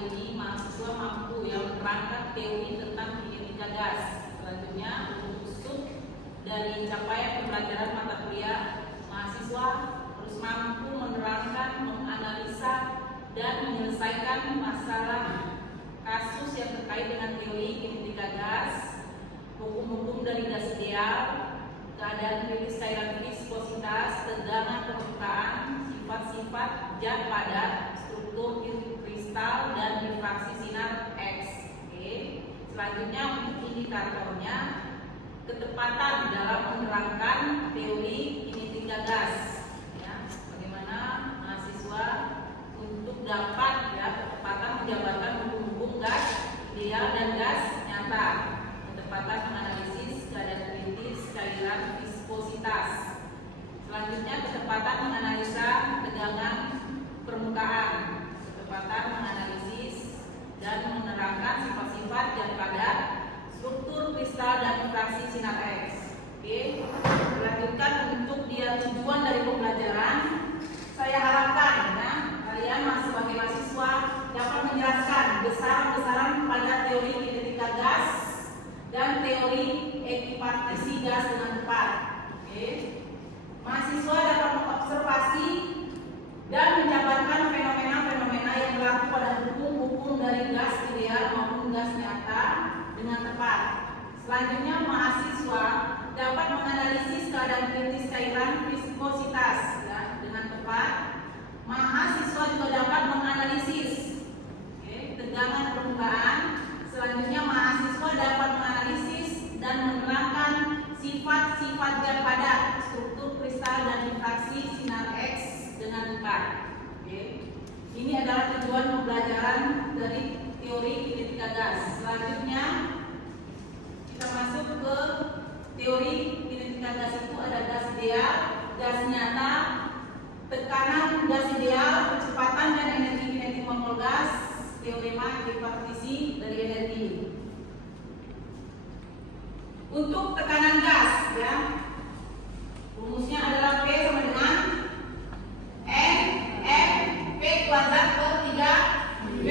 ini mahasiswa mampu yang menerangkan teori tentang dinamika gas. Selanjutnya, untuk sub dari capaian pembelajaran mata kuliah, mahasiswa harus mampu menerangkan, menganalisa, dan menyelesaikan masalah kasus yang terkait dengan teori kinetika gas, hukum-hukum dari gas ideal, keadaan kritis cairan viskositas, tegangan permukaan, sifat-sifat zat padat, struktur kristal, dan difraksi sinar X. Oke. Selanjutnya untuk indikatornya, ketepatan dalam menerangkan teori kinetika gas. Ya, bagaimana mahasiswa untuk dapat ketepatan menjabarkan hukum-hukum gas ideal dan gas nyata, ketepatan menganalisis keadaan kritis cairan viskositas. Selanjutnya ketepatan menganalisa tegangan permukaan, ketepatan menganalisis dan menerangkan sifat-sifat zat padat, struktur kristal, dan fraksi sinar X. Oke, lanjutkan untuk dia tujuan dari pembelajaran. Saya harapkan kalian sebagai mahasiswa dapat menjelaskan besaran-besaran pada teori kinetika gas dan teori ekipartisi gas dengan tepat. Oke. Mahasiswa dapat mengobservasi dan menjabarkan fenomena-fenomena yang berlaku pada hukum-hukum dari gas ideal maupun gas nyata dengan tepat. Selanjutnya, mahasiswa dapat menganalisis keadaan kritis cairan viskositas dengan tepat. Mahasiswa juga dapat menganalisis tegangan permukaan. Selanjutnya, mahasiswa dapat menganalisis dan menerangkan sifat-sifat zat padat, struktur kristal, dan difraksi sinar X dengan tepat. Ini adalah tujuan pembelajaran dari teori kinetika gas. Selanjutnya kita masuk ke teori kinetika gas. Itu ada gas ideal, gas nyata, tekanan gas ideal, kecepatan dan energi kinetik molekul gas, teorema ekipartisi dari energi. Untuk tekanan gas, rumusnya adalah P sama dengan N F P kuadrat per 3 V.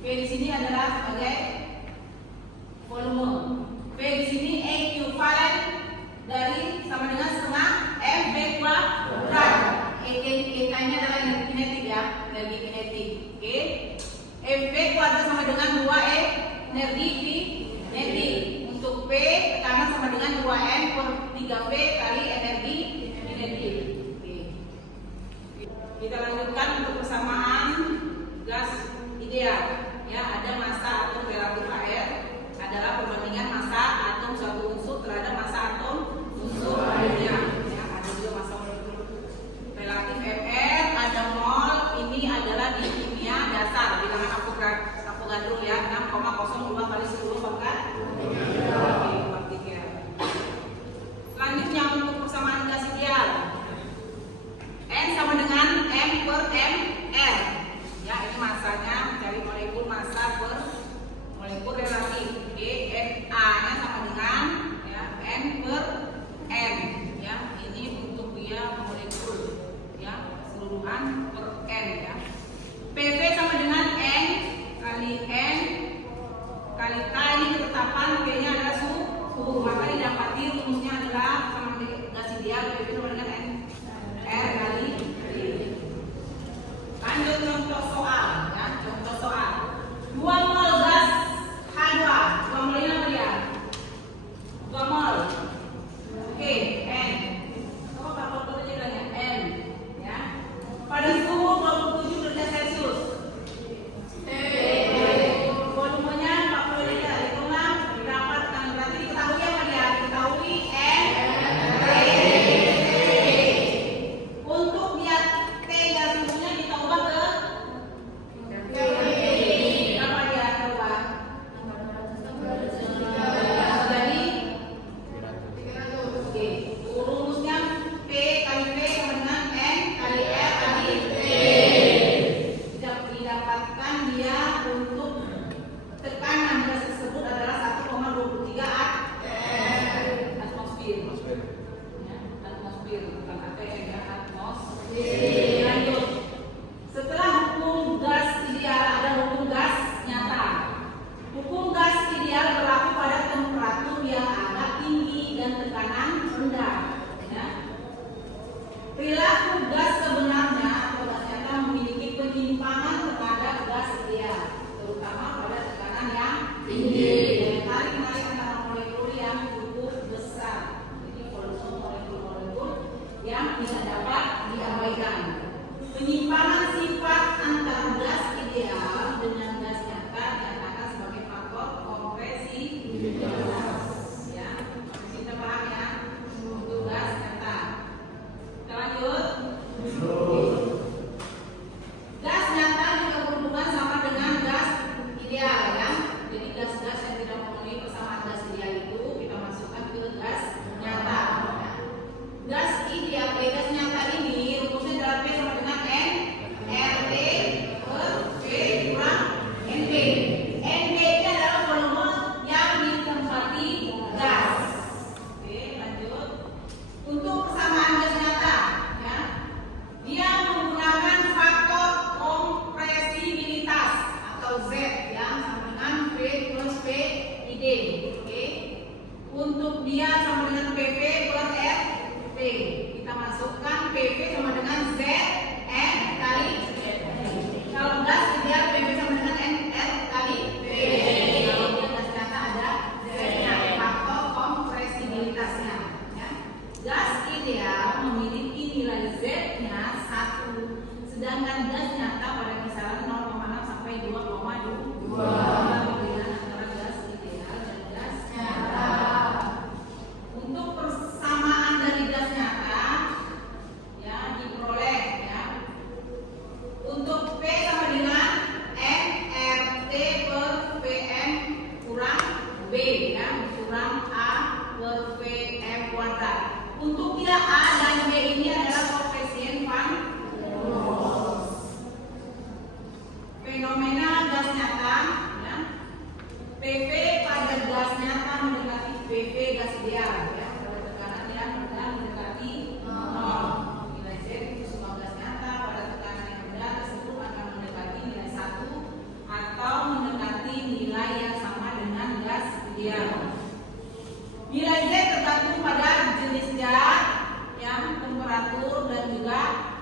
P di sini adalah sebagai volume. V di sini ekuivalen dari sama dengan setengah M V kuadrat. E-nya adalah energi kinetik energi kinetik. Oke. MV kuadrat sama dengan 2E energi kinetik. Untuk P tekanan sama dengan 2N per 3V kali energi kinetik. Oke. Kita lanjutkan untuk persamaan gas ideal. Ada massa atom relatif air adalah perbandingan massa atom suatu unsur terhadap massa atom unsur lainnya. Ada juga massa molekul relatif Mr, ada mol. Ini adalah di kimia dasar bilangan Avogadro 6,02 kali 10 pangkat 3. Selanjutnya untuk persamaan gas ideal, N sama dengan M per Mr. Ini masanya mencari molekul massa per molekul relatif. Na nya sama dengan N per M. Ini untuk dia molekul keseluruhan per N. PV sama dengan N kali N kali K. Ini ketetapan P nya adalah suhu, maka didapati rumusnya adalah sama dengan gas ideal PV sama dengan N R kali T. Lanjut contoh soal. Contoh soal 2 mol gas H2. 2 mol ini apa dia? 2 mol. Oke, N. Apa kalkulator aja bilangnya? N. Pada suhu 27 derajat Celcius. Volumenya 40 liter. Hitunglah berapa tekanan. Berarti diketahui apa dia? Diketahui N 1. Sedangkan gas nyata pada kisaran 0,6 sampai 2,2. Perbedaan antara gas ideal dan gas nyata. Untuk persamaan dari gas nyata ya diperoleh ya. Untuk P sama dengan nRT per Vm kurang B ya, kurang A per Vm kuadrat. Untuk dia A dan B ini adalah koefisien Van Hoff. Fenomena gas nyata ya. PV pada gas nyata mendekati PV gas ideal ya, pada tekanan yang rendah mendekati 0. Nilai Z itu semua gas nyata pada tekanan yang rendah tersebut akan mendekati nilai 1 atau mendekati nilai yang sama dengan gas ideal. Nilai Z tergantung pada jenis zat, yang temperatur dan juga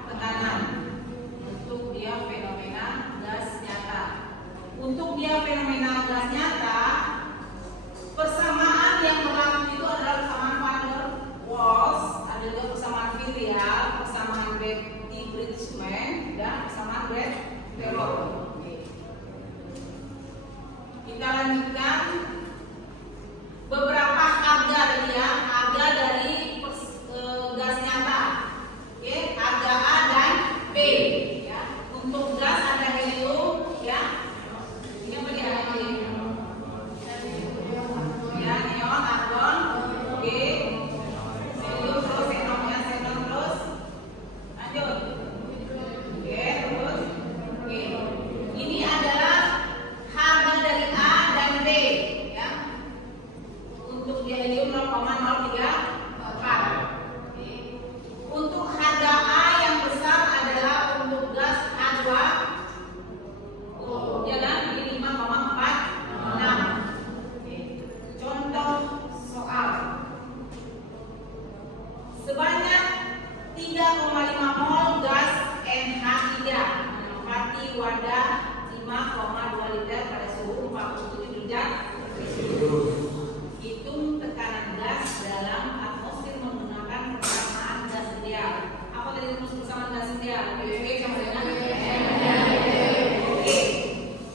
tekanan. Untuk dia fenomena gas nyata. Untuk dia fenomena gas nyata, persamaan yang berlaku itu adalah persamaan Van der Waals, ada juga persamaan Virial, persamaan Betty-Bridgman, dan persamaan Brett-Taylor. Kita lanjutkan beberapa harga tadi ya, harga dari gas nyata. Oke, harga A dan B ya. Untuk gas ada helium ya. Ini apa dia? Ya, neon, argon, oke. Helium terus xenon ya, xenon terus. Lanjut. Oke, terus. Oke. Ini adalah harga dari A dan B ya. Untuk dia helium 0,034. Untuk harga A yang besar adalah untuk gas H2 ya kan, ini 5,46. Contoh soal. Sebanyak 3,5 mol gas NH3 menempati wadah 5,2 liter pada suhu 47 derajat Celcius. Hitung tekanan gas dalam atmosfer menggunakan persamaan gas ideal. Apa tadi rumus persamaan gas ideal? PV sama dengan Oke.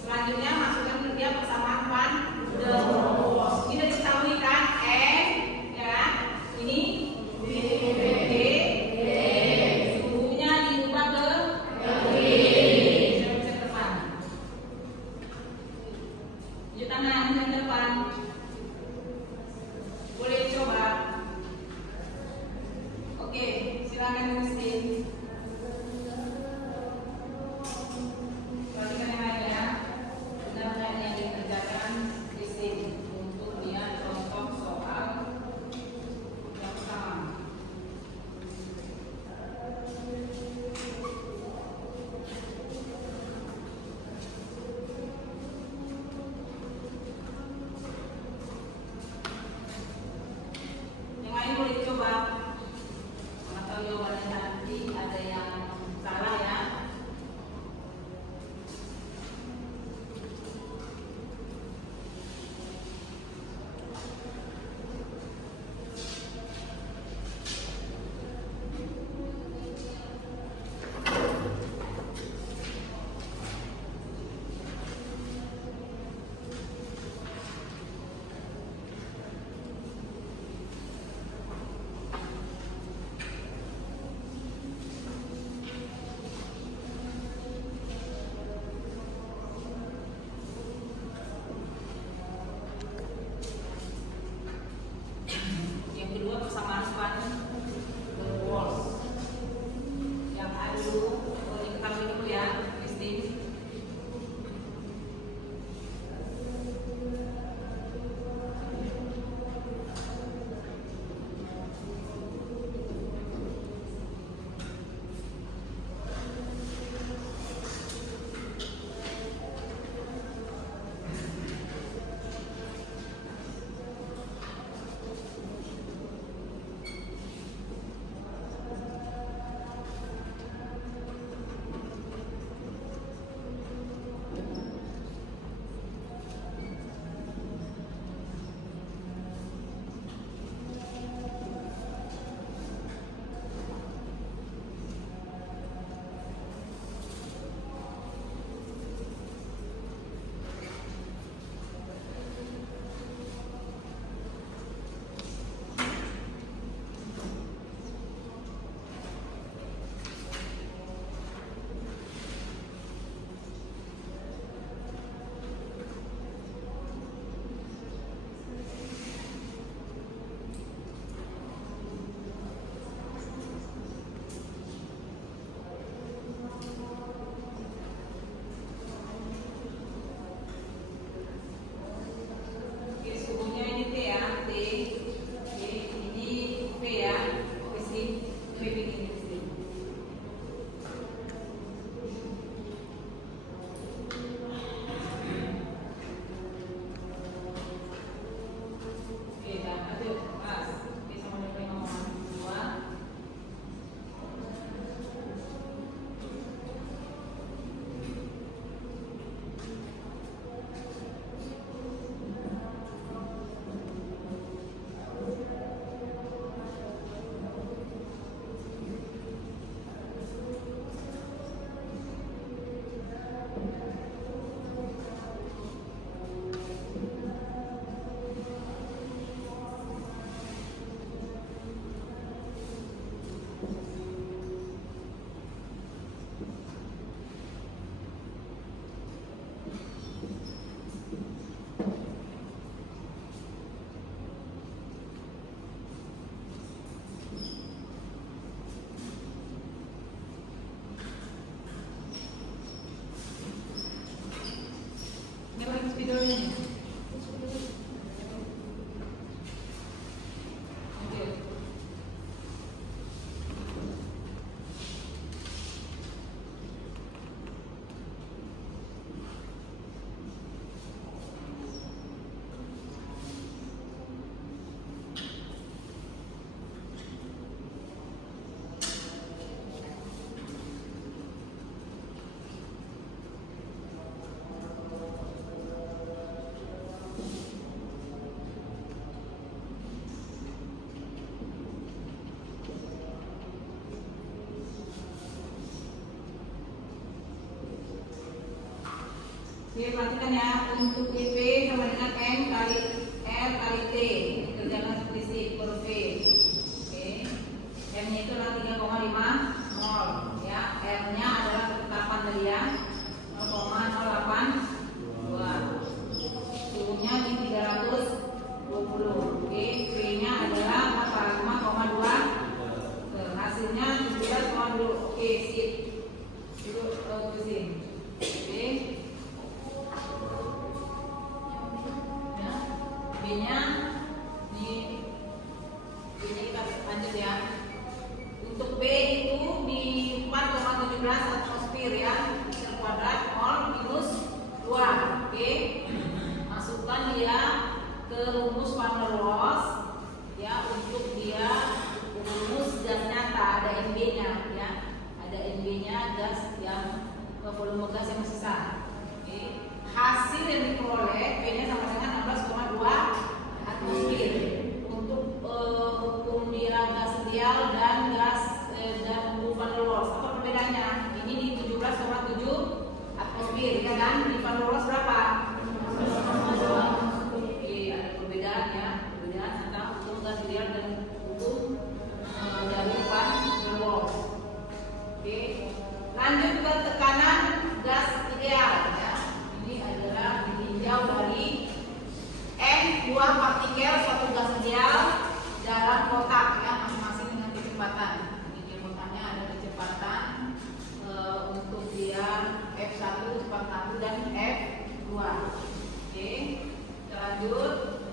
Selanjutnya masukkan ke dia persamaan Van der Waals. Ini sudah diketahui kan? N ya kan? Ini B, suhunya diubah ke Celcius depan. Lanjut tangan yang depan. Boleh coba Oke, perhatikan ya, untuk IP sama dengan M kali R kali T. Kerjakan selisih per V. Oke. M-nya itu adalah 3,5 mol ya. R-nya adalah ketetapan tadi ya. 0,082. Suhunya di 320. Oke, V-nya adalah 5,2. Hasilnya 17,2. Oke, sip. Dulu terusin. Oke. B-nya ini kita lanjut ya. Untuk B itu di 4,17 atmosfer ya, meter kuadrat mol minus 2. Oke. Masukkan dia ke rumus van der Waals ya, untuk dia rumus gas nyata, ada NB-nya ya. Ada NB-nya gas yang volume gas yang sisa. Oke. Hasil yang diperoleh P-nya sama dengan 16,2 atmosfer. Untuk hukum dia gas ideal dan gas dan hukum van der Waals, apa perbedaannya? Ini di 17,7 atmosfer ya kan? Di van der Waals berapa? 16,2. Oke, ada perbedaan ya, perbedaan antara hukum gas ideal dan hukum dari van der Waals. Oke, lanjut ke tekanan gas ideal ya. Ini adalah ditinjau dari N 2 partikel suatu gas ideal dalam kotak ya, masing-masing dengan kecepatan. Di kotaknya ada kecepatan untuk dia F1 cepat 1 dan F2. Oke, kita lanjut.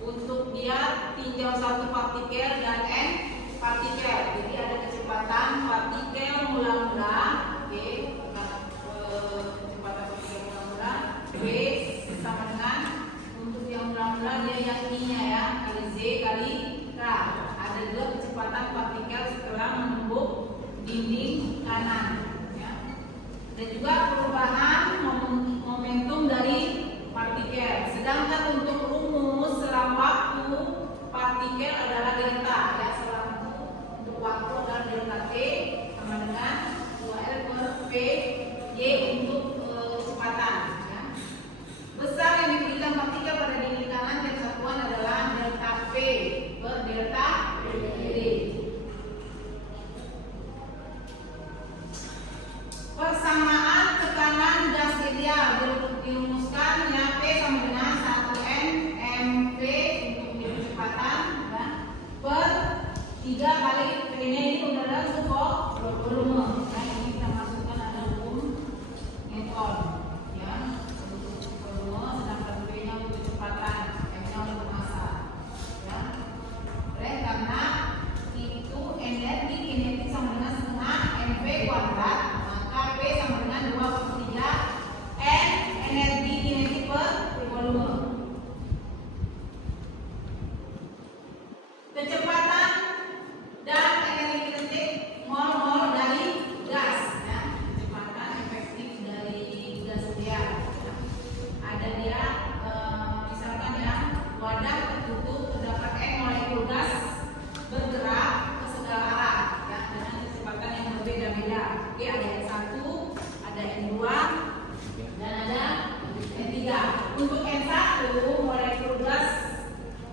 Untuk dia tinjau satu partikel dan N partikel. Jadi ada kecepatan partikel mula-mula. Oke, kecepatan partikel mula-mula V sama dengan untuk yang mula-mula dia yang I-nya ya, kali Z kali K. Ada juga kecepatan partikel setelah menembus dinding kanan ya. Dan juga perubahan momentum dari partikel. Sedangkan untuk rumus selang waktu partikel adalah delta ya, selang untuk waktu adalah delta T sama dengan 2L per V Y untuk kecepatan ya. Besar yang diberikan partikel pada dinding kanan dan satuan adalah delta P per delta D. Persamaan tekanan gas ideal dirumuskan ya, P sama dengan 1N mV untuk kecepatan ya, per 3 kali V-nya ini adalah suhu volume. Nah, ini kita masukkan ada hukum Newton ya, untuk volume, sedangkan V-nya untuk kecepatan, M-nya untuk massa ya. Oleh karena itu energi kinetik sama dengan setengah mV kuadrat, maka P sama dengan 2/3 N energi kinetik per volume. Kecepatan dan energi kinetik mol-mol dari gas ya. Kecepatan efektif dari gas dia ya. Ada dia misalkan ya, wadah tertutup, terdapat N molekul gas bergerak ke segala arah ya, dengan kecepatan yang berbeda-beda. Oke, ada N1, ada N2 dan ada N3. Untuk N1 molekul gas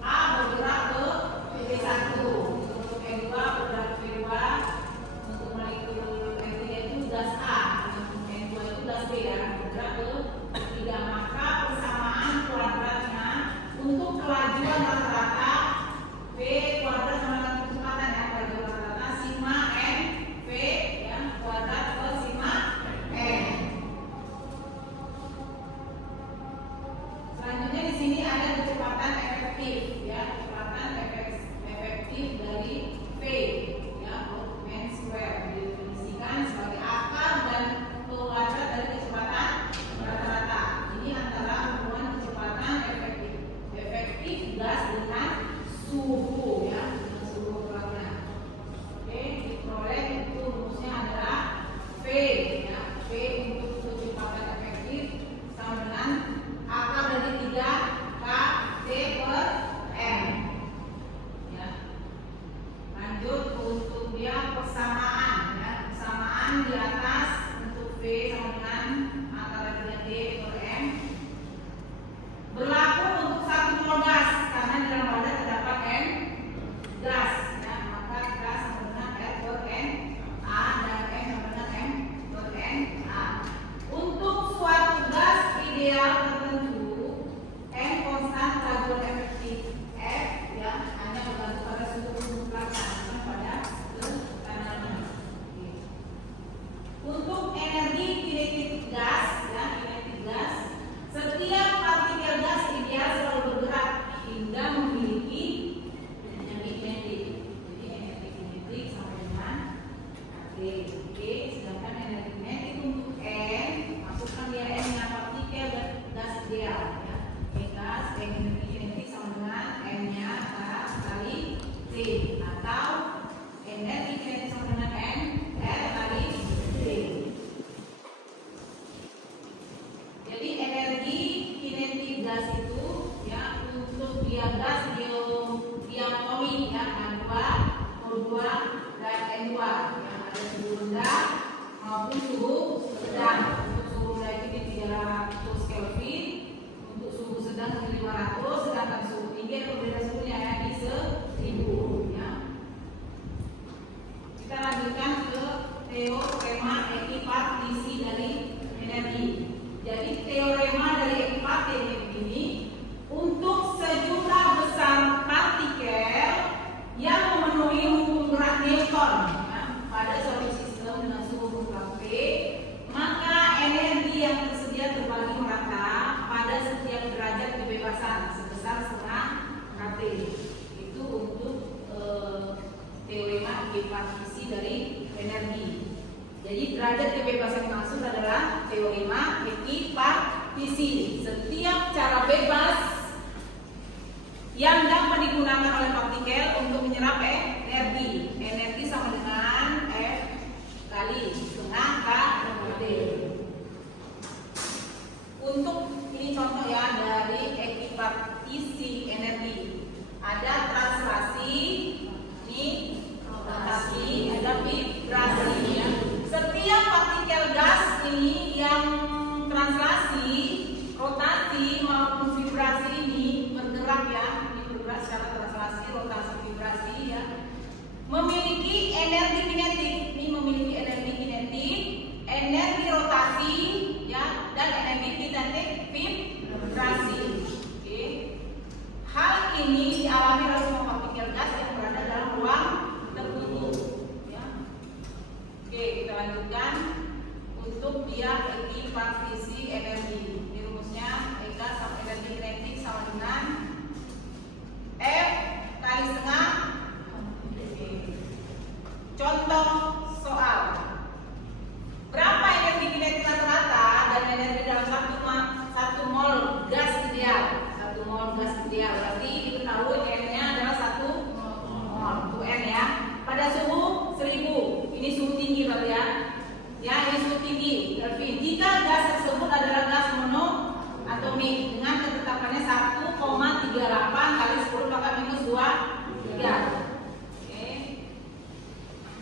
A bergerak ke V1. Untuk N2 bergerak ke V2. Untuk molekul N3 itu gas A. Untuk N2 itu gas B ya, bergerak ke V3. Maka persamaan kuadratnya untuk kelajuan rata-rata V kuadrat sama dengan kecepatan ya, kelajuan rata-rata sigma N V ya, kuadrat per sigma N. Selanjutnya di sini Oke, sedangkan energi kinetik untuk N, masukkan dia N nya partikel dan gas ideal ya. Gas energi kinetik sama dengan M nya kali T, atau energi kinetik sama dengan N R kali T. Jadi energi kinetik gas itu ya, untuk dia gas diatomik ya, H2, O2 dan N2 yang ada suhu rendah maupun suhu sedang. Untuk suhu rendah itu di 300 Kelvin, untuk suhu sedang di 500, sedangkan suhu tinggi berbeda suhunya ya di 1000 ya. Kita lanjutkan ke teorema ekipartisi dari energi. Jadi teorema dari ekipartisi ini untuk sejumlah besar partikel yang memenuhi hukum gerak Newton ya, pada suatu sistem dengan suhu mutlak V, maka energi yang tersedia terbagi merata pada setiap derajat kebebasan sebesar setengah kT. Itu untuk teorema ekipartisi dari energi. Jadi derajat kebebasan maksud adalah teorema ekipartisi. Setiap cara bebas yang dapat digunakan oleh partikel untuk menyerap energi sama dengan F kali setengah kT. Untuk ini contoh ya dari ekipartisi energi. Ada translasi, ini rotasi, ada vibrasi ya. Setiap partikel gas ini yang translasi, rotasi maupun vibrasi ini bergerak ya, ini bergerak secara translasi, rotasi, vibrasi ya, memiliki energi kinetik. Ini memiliki energi kinetik, energi rotasi ya, dan energi kinetik vibrasi. Oke. Hal ini dialami oleh semua partikel gas yang berada dalam ruang tertutup. Oke, kita lanjutkan untuk dia ekipartisi energi. Di rumusnya gas sama energi kinetik sama dengan F kali setengah. Contoh soal. Berapa energi kinetik rata-rata dan energi dalam satu mol gas ideal? 1 mol gas ideal berarti diketahui N-nya adalah 1 mol. Itu N ya. Pada suhu 1000. Ini suhu tinggi berarti ya. Ya, ini suhu tinggi Kelvin. Jika gas tersebut adalah gas monoatomik dengan ketetapannya 1,38 kali 10 pangkat minus 23. Oke.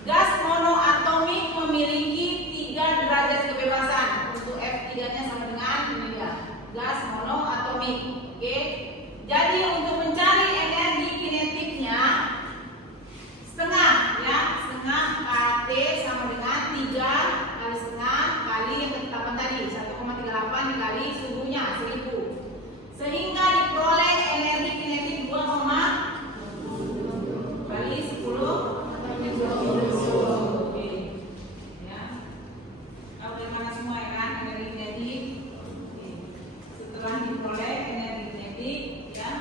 Gas monoatomik memiliki 3 derajat kebebasan. Untuk F3-nya sama dengan ini ya. Gas monoatomik. Oke. Jadi untuk mencari energi kinetiknya setengah ya, setengah kT sama dengan 3 kali setengah kali yang ketetapan tadi 1,38 dikali suhunya 1000, sehingga diperoleh energi kinetik 2, kali 10. Oke ya, tahu dari mana semua ya kan energi kinetik. Oke. Setelah diperoleh energi kinetik ya,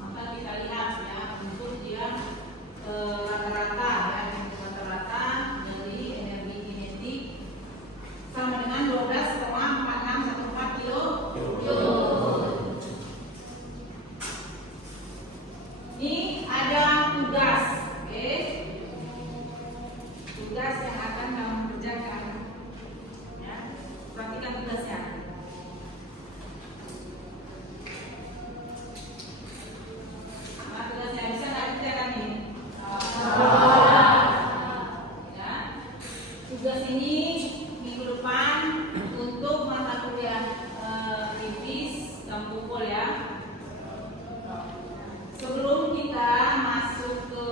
maka kita lihat ya untuk dia rata-rata ya, rata-rata dari energi kinetik sama dengan 12,4614 kilojoule. Ini ada tugas, oke? Tugas yang akan kamu kerjakan. Ya, perhatikan tugasnya. Nah, tugasnya bisa nggak dikerjakan ini? Ya. Tugas ini minggu depan untuk mata kuliah IPIS dan Pupul ya. Sebelum kita masuk ke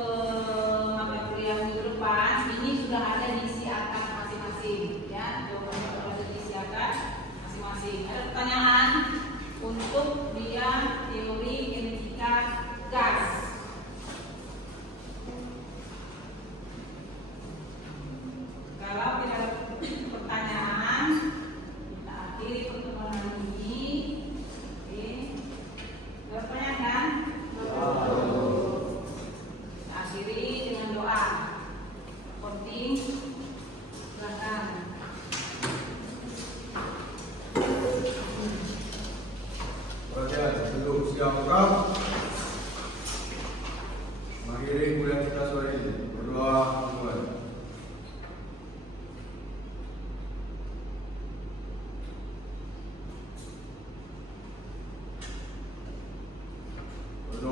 mata kuliah minggu depan, ini sudah ada disiapkan masing-masing ya. Jawabannya sudah disiapkan masing-masing. Ada pertanyaan untuk dia teori kinetika gas. Kalau tidak ada pertanyaan, kita akhiri pertemuan ini. Oke. Ada pertanyaan kan? Kita akhiri dengan doa. Penting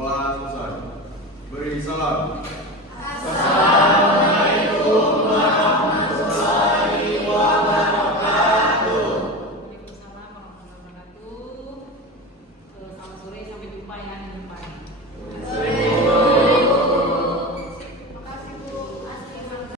telah selesai. Beri salam.